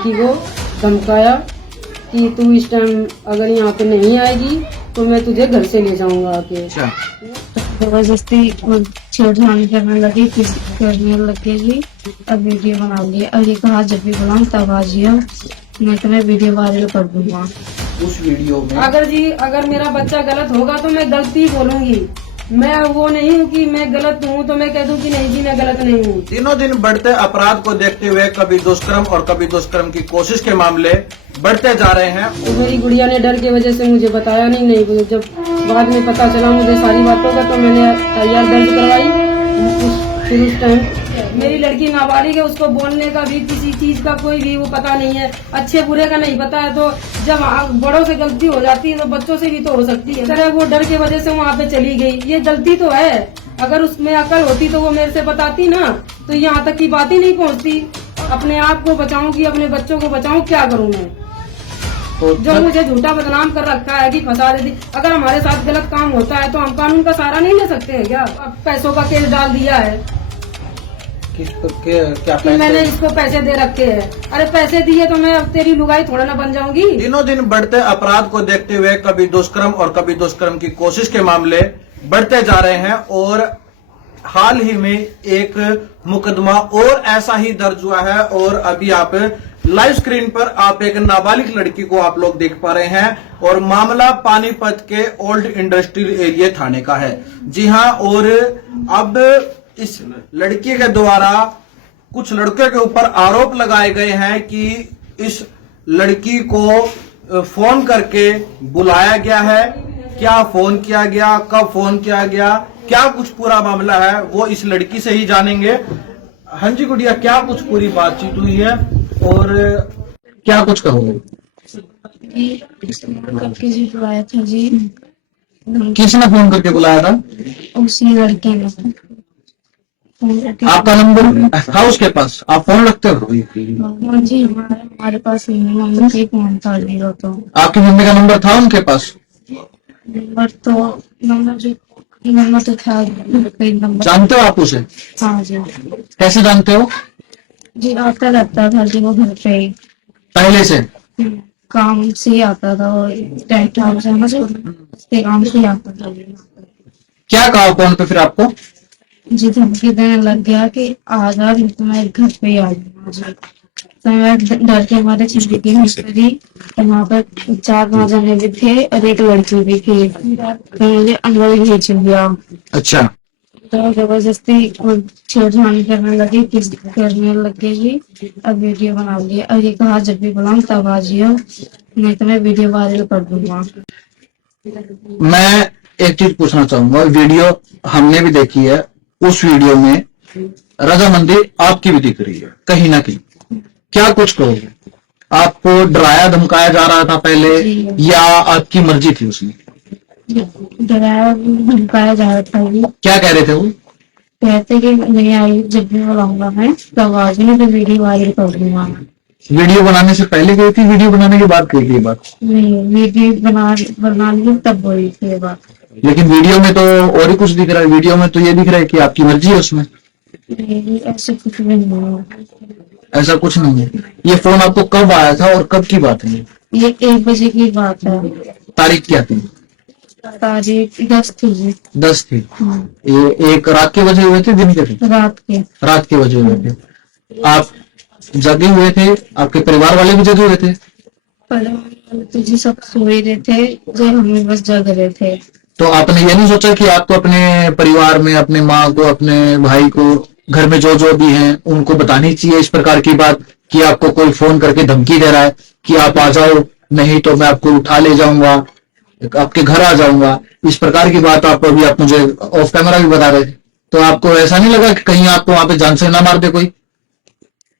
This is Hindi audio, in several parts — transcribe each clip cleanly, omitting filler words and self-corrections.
लड़की को धमकाया कि तू इस टाइम अगर यहाँ पे नहीं आएगी तो मैं तुझे घर से ले जाऊंगा आके। जबरदस्ती छेड़छाड़ करने लगी, किस करने लगेगी। अब वीडियो बना ली। अब ये कहा जब भी बुलाऊं तब आ जियो, मैं तुम्हें वीडियो वायरल कर दूंगा। उस वीडियो में अगर मेरा बच्चा गलत होगा तो मैं गलती बोलूंगी। मैं वो नहीं हूँ कि मैं गलत हूँ तो मैं कह दूँ कि नहीं जी मैं गलत नहीं हूँ। दिनों दिन बढ़ते अपराध को देखते हुए कभी दुष्कर्म और कभी दुष्कर्म की कोशिश के मामले बढ़ते जा रहे हैं। तो मेरी गुड़िया ने डर की वजह से मुझे बताया नहीं, जब बाद में पता चला मुझे सारी बातों का तो मैंने एफआईआर दर्ज करवाई। फिर उस टाइम मेरी लड़की नाबालिग है, उसको बोलने का भी किसी चीज का कोई भी वो पता नहीं है, अच्छे बुरे का नहीं पता है। तो जब बड़ों से गलती हो जाती है तो बच्चों से भी तो हो सकती है। तरह वो डर की वजह से वहाँ पे चली गई। ये गलती तो है, अगर उसमें अकल होती तो वो मेरे से बताती ना, तो यहाँ तक की बात ही नहीं पहुँचती। अपने आप को बचाऊंगी, अपने बच्चों को बचाऊं, क्या करूँ मैं? तो जो मुझे झूठा बदनाम कर रखा है कि फंसा देती। अगर हमारे साथ गलत काम होता है तो हम कानून का सहारा नहीं ले सकते हैं क्या? अब पैसों का केस डाल दिया है क्या कि मैंने इसको पैसे दे रखे हैं। अरे पैसे दिए तो मैं अब तेरी लुगाई थोड़ा ना बन जाऊंगी। दिनों दिन बढ़ते अपराध को देखते हुए कभी दुष्कर्म और कभी दुष्कर्म की कोशिश के मामले बढ़ते जा रहे हैं और हाल ही में एक मुकदमा और ऐसा ही दर्ज हुआ है। और अभी आप लाइव स्क्रीन पर आप एक नाबालिग लड़की को आप लोग देख पा रहे हैं और मामला पानीपत के ओल्ड इंडस्ट्रियल एरिया थाने का है। जी हाँ, और अब इस लड़की के द्वारा कुछ लड़के के ऊपर आरोप लगाए गए हैं कि इस लड़की को फोन करके बुलाया गया है। क्या फोन किया गया, कब फोन किया गया, क्या कुछ पूरा मामला है वो इस लड़की से ही जानेंगे। हाँ जी गुड़िया, क्या कुछ पूरी बातचीत हुई है और क्या कुछ कहोगे? करके जी बुलाया था जी। किसने फोन करके बुलाया था? उसी लड़के ने। आपका नंबर था उसके पास? आप फोन रखते हो? हाँ जी, हमारे पास नहीं है, मम्मी के फोन था जी। वो तो आपकी मम्मी का नंबर था उनके पास? नंबर तो था, कई नंबर। जानते हो आप उसे? हाँ जी। कैसे जानते हो? जी आता रहता था जी वो घर पे ही। पहले से? काम से ही आता था, वो टेंट हाउस है ना जो, उसके काम से ही आता था जी। क्या कहा फोन पे फिर आपको? जी धमकी देने लग गया कि आ जा, तो मैं घर पे ही आ जाऊंगा जी। तो मैं डर के हमारे छिपी की करी, तो वहाँ पर 4-5 जने भी थे और एक लड़की भी थी, तो मुझे अंदर ही खींच लिया। अच्छा, तो जबरदस्ती छेड़छाड़ करने लगी, किस करने लगेगी। अब वीडियो बना ली। और ये कहा जब भी बुलाऊं तब आ जियो, मैं तुम्हें वीडियो वायरल कर दूंगा। मैं एक चीज पूछना चाहूंगा। वीडियो हमने भी देखी है, उस वीडियो में रजामंदी आपकी भी दिख रही है कहीं ना कहीं। क्या कुछ कहोगे? आपको डराया धमकाया जा रहा था पहले या आपकी मर्जी थी उसमें? डराया धमकाया जा रहा था जी। क्या कह रहे थे वो? कहते कि नहीं आई, जब भी बुलाऊंगा मैं तब आ जाऊंगी, तो वीडियो वायरल कर दूंगा। वीडियो बनाने से पहले गई थी, वीडियो बनाने के बाद कही थी ये बात? नहीं, वीडियो बना ली तब बोली थी ये बात। लेकिन वीडियो में तो और ही कुछ दिख रहा है। वीडियो में तो ये दिख रहा है कि आपकी मर्जी है उसमें। नहीं, ऐसे कुछ भी नहीं है। ऐसा कुछ नहीं है। ये फोन आपको कब आया था और कब की बात है? ये 1 बजे की बात है। तारीख क्या थी? तारीख 10 थी जी। 10 थी। ये एक रात के बजे हुए थे, दिन के थे? रात के बजे हुए थे। आप जगे हुए थे, आपके परिवार वाले भी जगे हुए थे? तो जी सब सोए रहे थे जो, हम बस जग रहे थे। तो आपने ये नहीं सोचा कि आपको अपने परिवार में अपने माँ को, अपने भाई को, घर में जो जो भी हैं उनको बतानी चाहिए इस प्रकार की बात कि आपको कोई फोन करके धमकी दे रहा है कि आप आ जाओ, नहीं तो मैं आपको उठा ले जाऊंगा, आपके घर आ जाऊंगा, इस प्रकार की बात आप अभी आप मुझे ऑफ कैमरा भी बता रहे थे। तो आपको ऐसा नहीं लगा कि कहीं आपको वहां पे जान से ना मार दे कोई?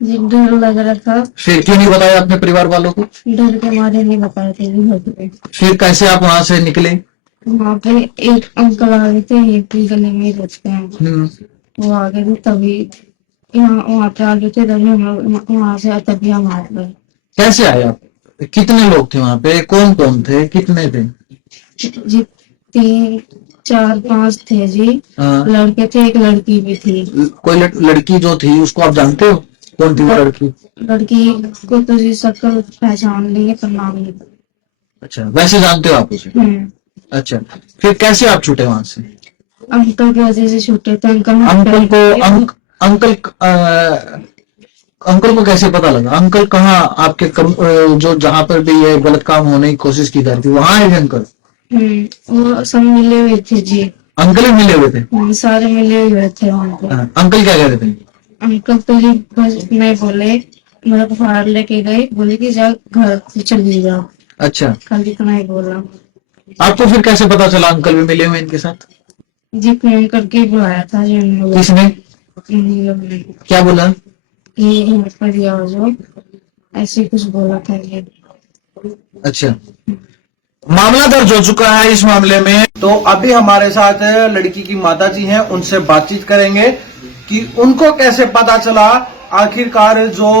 जी डर लग रहा था। फिर क्यों नहीं बताया अपने परिवार वालों को? डर के मारे नहीं बताए थे जी घर पे। फिर कैसे आप वहां से निकले? वहाँ पे एक अंकल आ गए थे, एक भी गले में रहते हैं, वो आ गए थे तभी। यहाँ वहाँ पे आ गए थे तभी वहाँ से तभी हम आ गए। कैसे आए आप? कितने लोग थे वहां पे? कौन कौन थे? कितने थे? जी 3-4-5 थे जी। हाँ। लड़के थे, एक लड़की भी थी। कोई लड़की जो थी उसको आप जानते हो? कौन थी वो लड़की? लड़की को तो जी शक्ल पहचान ली है पर नाम नहीं पता। अच्छा, वैसे जानते हो आप उसे? अच्छा, फिर कैसे आप छूटे वहां से? अंकल की वजह से छूटे थे। अंकल को अंकल को कैसे पता लगा? अंकल कहाँ आपके जो जहां पर भी ये गलत काम होने की कोशिश की जा रही थी वहां है अंकल? वो सब मिले हुए थे जी। अंकल ही मिले हुए थे? सारे मिले हुए थे वहाँ पे। अंकल क्या कह रहे थे? अंकल तो जी बस नहीं बोले, मेरे को बाहर लेके गए, बोले कि जा घर से चली जाओ। अच्छा, कल इतना ही बोला। आपको फिर कैसे पता चला अंकल भी मिले हुए इनके साथ? जी फोन करके बुलाया था जी उन लोगों किसने? ने। क्या बोला? कि यहाँ पर ही आओ जाओ, ऐसे कुछ बोला था ये। अच्छा, मामला दर्ज हो चुका है इस मामले में। तो अभी हमारे साथ लड़की की माता जी हैं, उनसे बातचीत करेंगे कि उनको कैसे पता चला। आखिरकार जो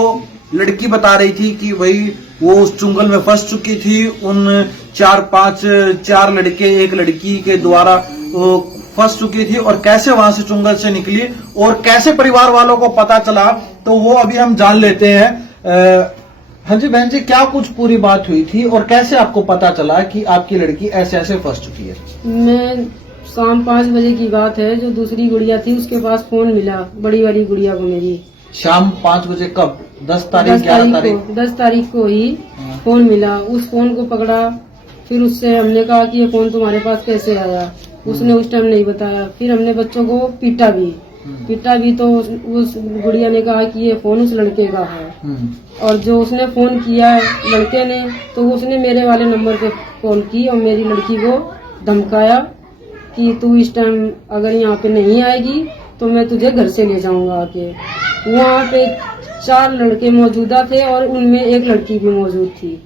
लड़की बता रही थी कि वही वो उस चुंगल में फंस चुकी थी, उन चार लड़के एक लड़की के द्वारा वो फंस चुकी थी और कैसे वहां से चुंगल से निकली और कैसे परिवार वालों को पता चला, तो वो अभी हम जान लेते हैं। हाँ जी बहन जी, क्या कुछ पूरी बात हुई थी और कैसे आपको पता चला कि आपकी लड़की ऐसे ऐसे फंस चुकी है? मैं शाम 5 बजे की बात है, जो दूसरी गुड़िया थी उसके पास फोन मिला, बड़ी वाली गुड़िया को मेरी। शाम 5 बजे कब? 10 तारीख 11 तारीख? 10 तारीख को ही फोन मिला। उस फोन को पकड़ा, फिर उससे हमने कहा कि ये फोन तुम्हारे पास कैसे आया। उसने उस टाइम नहीं बताया। फिर हमने बच्चों को पीटा भी तो उस गुड़िया ने कहा कि ये फोन उस लड़के का है। और जो उसने फोन किया है लड़के ने, तो उसने मेरे वाले नंबर पे कॉल की और मेरी लड़की को धमकाया कि तू इस टाइम अगर यहाँ पे नहीं आएगी तो मैं तुझे घर से ले जाऊंगा आके। वहाँ पे 4 लड़के मौजूदा थे और उनमें एक लड़की भी मौजूद थी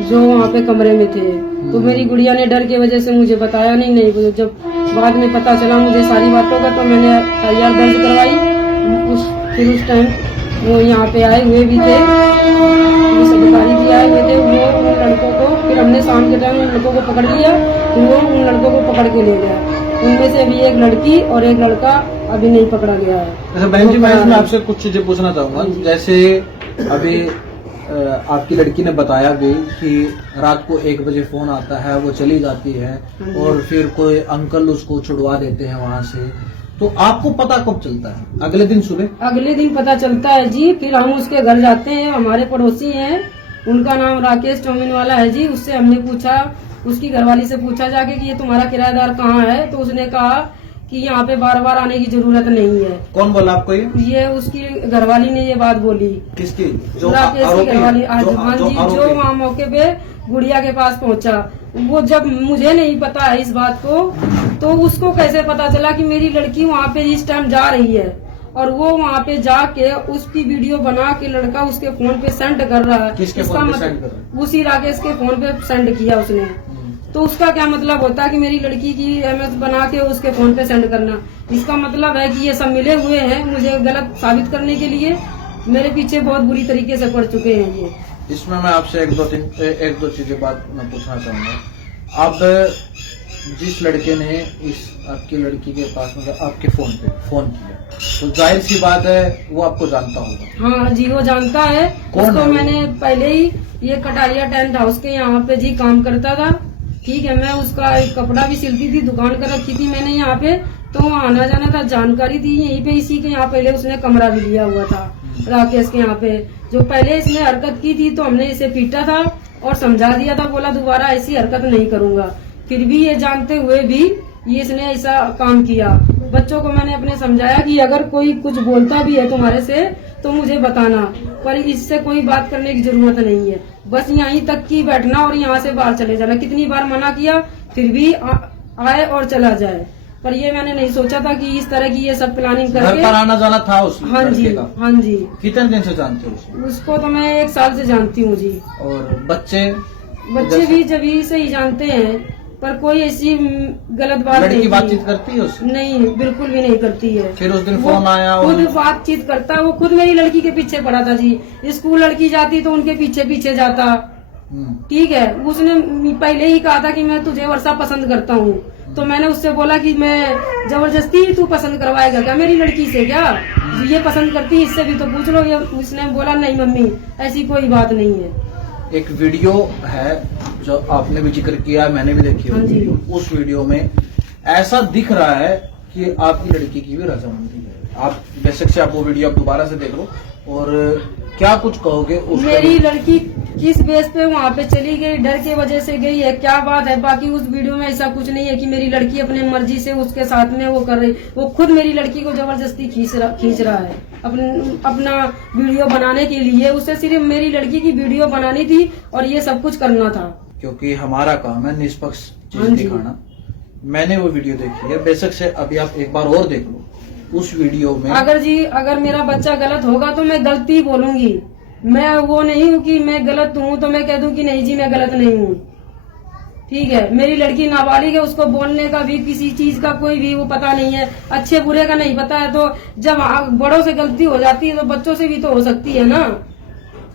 जो वहाँ पे कमरे में थे। तो मेरी गुड़िया ने डर की वजह से मुझे बताया नहीं। जब बाद में पता चला मुझे सारी बातों का, तो मैंने FIR दर्ज करवाई। फिर उस टाइम वो यहाँ पे आए हुए भी थे, पुलिस अधिकारी भी आए हुए थे। वो उन लड़कों को, फिर हमने शाम के टाइम उन लड़कों को पकड़ लिया। फिर वो उन लड़कों को पकड़ के ले गया। उनमें से अभी एक लड़की और एक लड़का अभी नहीं पकड़ा गया है। अच्छा बहन जी, मैं आपसे कुछ चीजें पूछना चाहूंगा। जैसे अभी आपकी लड़की ने बताया भी कि रात को 1 बजे फोन आता है, वो चली जाती है और फिर कोई अंकल उसको छुड़वा देते हैं वहां से। तो आपको पता कब चलता है? अगले दिन सुबह? अगले दिन पता चलता है जी। फिर हम उसके घर जाते हैं, हमारे पड़ोसी हैं, उनका नाम राकेश चौमिन वाला है जी। उससे हमने पूछा, उसकी घरवाली से पूछा जाके कि ये तुम्हारा किराएदार कहाँ है, तो उसने कहा कि यहाँ पे बार बार आने की जरूरत नहीं है। कौन बोला आपको ये उसकी घरवाली ने ये बात बोली। किसकी? राकेश की घरवाली। हाँ जी, जो वहाँ मौके पे गुड़िया के पास पहुँचा। वो जब मुझे नहीं पता है इस बात को, तो उसको कैसे पता चला कि मेरी लड़की वहाँ पे इस टाइम जा रही है। और वो वहाँ पे जाके उसकी वीडियो बना के लड़का उसके फोन पे सेंड कर रहा है। किसके फोन पे सेंड कर रहा है? उसी राकेश के फोन पे सेंड किया उसने। तो उसका क्या मतलब होता है कि मेरी लड़की की MS बना के उसके फोन पे सेंड करना? इसका मतलब है कि ये सब मिले हुए हैं मुझे गलत साबित करने के लिए। मेरे पीछे बहुत बुरी तरीके से पड़ चुके हैं ये। इसमें मैं आपसे एक दो चीजें बात मैं पूछना चाहूंगा। आप जिस लड़के ने इस आपकी लड़की के पास मतलब आपके फोन पे फोन किया, तो जाहिर सी बात है वो आपको जानता होगा। हाँ जी, वो जानता है। उसको मैंने पहले ही ये कटारिया टेंट हाउस के यहाँ पे जी काम करता था। ठीक है, मैं उसका एक कपड़ा भी सिलती थी, दुकान कर रखी थी मैंने यहाँ पे। तो वहाँ आना जाना था, जानकारी थी यहीं पे। इसी के यहाँ पहले उसने कमरा भी लिया हुआ था राकेश के यहाँ पे। जो पहले इसने हरकत की थी तो हमने इसे पीटा था और समझा दिया था, बोला दोबारा ऐसी हरकत नहीं करूंगा। फिर भी ये जानते हुए भी ये इसने ऐसा काम किया। बच्चों को मैंने अपने समझाया कि अगर कोई कुछ बोलता भी है तुम्हारे से तो मुझे बताना, पर इससे कोई बात करने की जरूरत नहीं है। बस यहीं तक की बैठना और यहाँ से बाहर चले जाना। कितनी बार मना किया फिर भी आए और चला जाए। पर ये मैंने नहीं सोचा था कि इस तरह की ये सब प्लानिंग करके घर पर आना जाना था उस हाँ जी, हाँ जी। कितने दिन से जानते हो उसको? तो मैं 1 साल से जानती हूँ जी। और बच्चे भी जब से ही जानते हैं, पर कोई ऐसी गलत बात नहीं। लड़की बातचीत करती है उससे? नहीं, बिल्कुल भी नहीं करती है। फिर उस दिन फोन आया, खुद बातचीत करता। वो खुद मेरी लड़की के पीछे पड़ा था जी। स्कूल लड़की जाती तो उनके पीछे पीछे जाता। ठीक है, उसने पहले ही कहा था कि मैं तुझे वर्षा पसंद करता हूँ। तो मैंने उससे बोला कि मैं जबरदस्ती तू पसंद करवाएगा क्या मेरी लड़की से, क्या ये पसंद करती, इससे भी तो पूछ लो। ये उसने बोला नहीं मम्मी ऐसी कोई बात नहीं है। एक वीडियो है जो आपने भी जिक्र किया, मैंने भी देखी हाँ जी। उस वीडियो में ऐसा दिख रहा है कि आपकी लड़की की भी रजामंदी है। आप बेशक से आप वो वीडियो आप दोबारा से देख लो और क्या कुछ कहोगे उस मेरी लड़की किस बेस पे वहाँ पे चली गई, डर के वजह से गई है, क्या बात है। बाकी उस वीडियो में ऐसा कुछ नहीं है कि मेरी लड़की अपनी मर्जी से उसके साथ में वो कर रही, वो खुद मेरी लड़की को जबरदस्ती खींच रहा है अपना वीडियो बनाने के लिए। उसे सिर्फ मेरी लड़की की वीडियो बनानी थी और ये सब कुछ करना था, क्योंकि हमारा काम है निष्पक्ष हाँ चीज जी। दिखाना। मैंने वो वीडियो देखी है, बेशक से अभी आप एक बार और देख लो उस वीडियो में। अगर मेरा बच्चा गलत होगा तो मैं गलती बोलूंगी, मैं वो नहीं हूँ कि मैं गलत हूँ तो मैं कह दूं कि नहीं जी मैं गलत नहीं हूँ। ठीक है, मेरी लड़की नाबालिग है, उसको बोलने का भी किसी चीज का कोई भी वो पता नहीं है, अच्छे बुरे का नहीं पता है। तो जब बड़ों से गलती हो जाती है तो बच्चों से भी तो हो सकती है ना।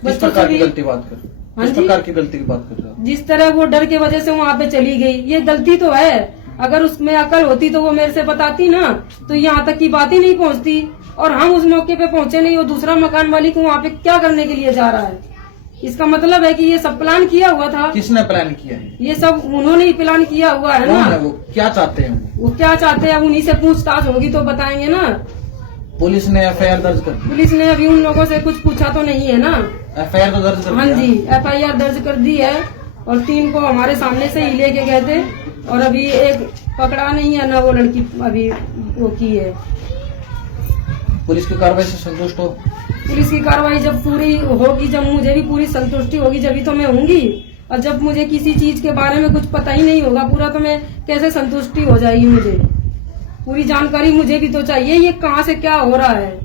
किस प्रकार की गलती बात कर, हाँ किस जी? प्रकार की गलती की बात कर रहे हो? जिस तरह वो डर के वजह से वहाँ पे चली गई, ये गलती तो है। अगर उसमें अकल होती तो वो मेरे से बताती ना, तो यहाँ तक की बात ही नहीं पहुँचती। और हम उस मौके पे पहुँचे नहीं, वो दूसरा मकान मालिक वहाँ पे क्या करने के लिए जा रहा है। इसका मतलब है कि ये सब प्लान किया हुआ था। किसने प्लान किया है? ये सब उन्होंने ही प्लान किया हुआ है कौन ना। है वो, क्या चाहते हैं वो क्या चाहते हैं उन्हीं से पूछताछ होगी तो बताएंगे ना। पुलिस ने एफआईआर दर्ज कर दी? पुलिस ने अभी उन लोगों से कुछ पूछा तो नहीं है ना। एफआईआर तो दर्ज कर हाँ दिया? जी, FIR दर्ज कर दी है और 3 को हमारे सामने से ही लेके गए थे और अभी एक पकड़ा नहीं है ना, वो लड़की अभी वो की है। पुलिस की कार्रवाई से संतुष्ट हो? पुलिस की कार्रवाई जब पूरी होगी, जब मुझे भी पूरी संतुष्टि होगी जब तो मैं होंगी। और जब मुझे किसी चीज के बारे में कुछ पता ही नहीं होगा पूरा, तो मैं कैसे संतुष्टि हो जाएगी। मुझे पूरी जानकारी मुझे भी तो चाहिए, ये कहाँ से क्या हो रहा है।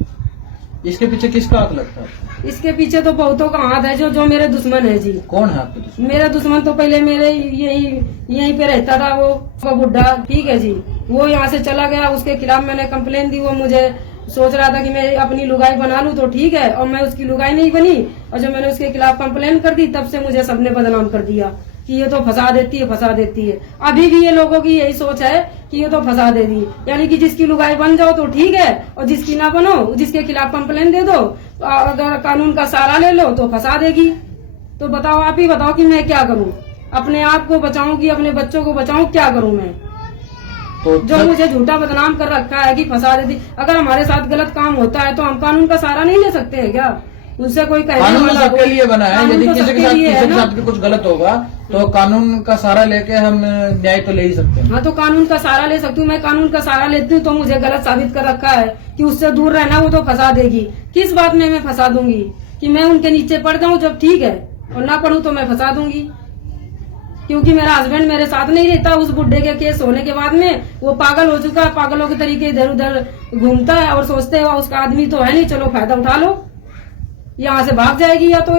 इसके पीछे किसका हाथ लगता है? इसके पीछे तो बहुतों का हाथ है, जो मेरे दुश्मन है जी। कौन है आपके दुश्मन? मेरा दुश्मन तो पहले मेरे यहीं पे रहता था, वो बुड्ढा, ठीक है जी। वो यहाँ से चला गया, उसके खिलाफ मैंने कंप्लेन दी। वो मुझे सोच रहा था कि मैं अपनी लुगाई बना लूं तो ठीक है, और मैं उसकी लुगाई नहीं बनी। और जब मैंने उसके खिलाफ कंप्लेन कर दी तब से मुझे सबने बदनाम कर दिया कि ये तो फंसा देती है। अभी भी ये लोगों की यही सोच है कि ये तो फंसा देगी, यानी कि जिसकी लुगाई बन जाओ तो ठीक है और जिसकी ना बनो, जिसके खिलाफ कंप्लेन दे दो, अगर कानून का सहारा ले लो तो फंसा देगी। तो बताओ, आप ही बताओ कि मैं क्या करूं, अपने आप को बचाऊं कि अपने बच्चों को बचाऊं, क्या करूं मैं। तो जो मुझे झूठा बदनाम कर रखा है कि फंसा देती। अगर हमारे साथ गलत काम होता है तो हम कानून का सहारा नहीं ले सकते हैं क्या? उनसे कोई कानून सबके लिए बना है, कानून यदि तो किसी के सबके साथ लिए है किसी के ना। साथ भी कुछ गलत होगा तो कानून का सहारा लेके हम न्याय तो ले ही सकते हैं। हाँ, तो कानून का सहारा ले सकती हूँ। मैं कानून का सहारा लेती हूँ तो मुझे गलत साबित कर रखा है कि उससे दूर रहना, वो तो फंसा देगी। किस बात में मैं फंसा दूंगी कि मैं उनके नीचे पड़ जाऊं जब ठीक है, और ना पढ़ूं तो मैं फंसा दूंगी। क्योंकि मेरा हस्बैंड मेरे साथ नहीं रहता। उस बुड्ढे के केस होने के बाद में वो पागल हो चुका है, पागलों के तरीके इधर उधर घूमता है और सोचते हैं उसका आदमी तो है नहीं, चलो फायदा उठा लो, यहाँ से भाग जाएगी। या तो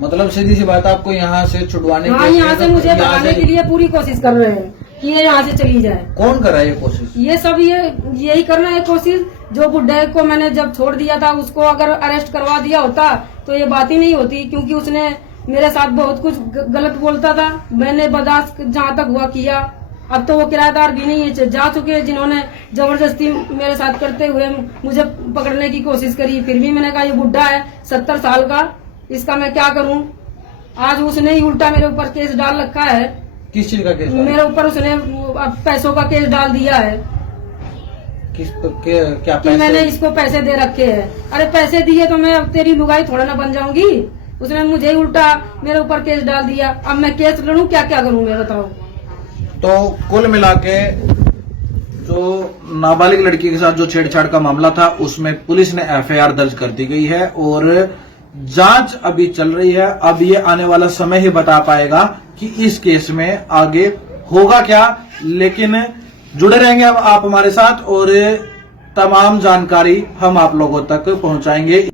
मतलब सीधी सी बात, आपको यहाँ से छुड़वाने हाँ, यहाँ से मुझे भगाने के लिए पूरी कोशिश कर रहे हैं कि ये यहाँ से चली जाए। कौन कर रहा है ये कोशिश? ये सब यही कर रहे हैं कोशिश। जो बुड्ढे को मैंने जब छोड़ दिया था, उसको अगर अरेस्ट करवा दिया होता तो ये बात ही नहीं होती, क्योंकि उसने मेरे साथ बहुत कुछ गलत बोलता था। मैंने बर्दाश्त जहाँ तक हुआ किया। अब तो वो किराएदार भी नहीं है, जा चुके हैं, जिन्होंने जबरदस्ती मेरे साथ करते हुए मुझे पकड़ने की कोशिश करी। फिर भी मैंने कहा ये बुड्ढा है 70 साल का, इसका मैं क्या करूं। आज उसने ही उल्टा मेरे ऊपर केस डाल रखा है। किस चीज का केस? मेरे ऊपर उसने पैसों का केस डाल दिया है। क्या कि मैंने इसको पैसे दे रखे हैं। अरे पैसे दिए तो मैं अब तेरी लुगाई थोड़ा ना बन जाऊंगी। उसने मुझे ही उल्टा मेरे ऊपर केस डाल दिया। अब मैं केस लड़ूं, क्या क्या करूं मैं, बताओ। तो कुल मिला के जो नाबालिग लड़की के साथ जो छेड़छाड़ का मामला था उसमें पुलिस ने FIR दर्ज कर दी गई है और जांच अभी चल रही है। अब ये आने वाला समय ही बता पाएगा कि इस केस में आगे होगा क्या, लेकिन जुड़े रहेंगे अब आप हमारे साथ और तमाम जानकारी हम आप लोगों तक पहुंचाएंगे।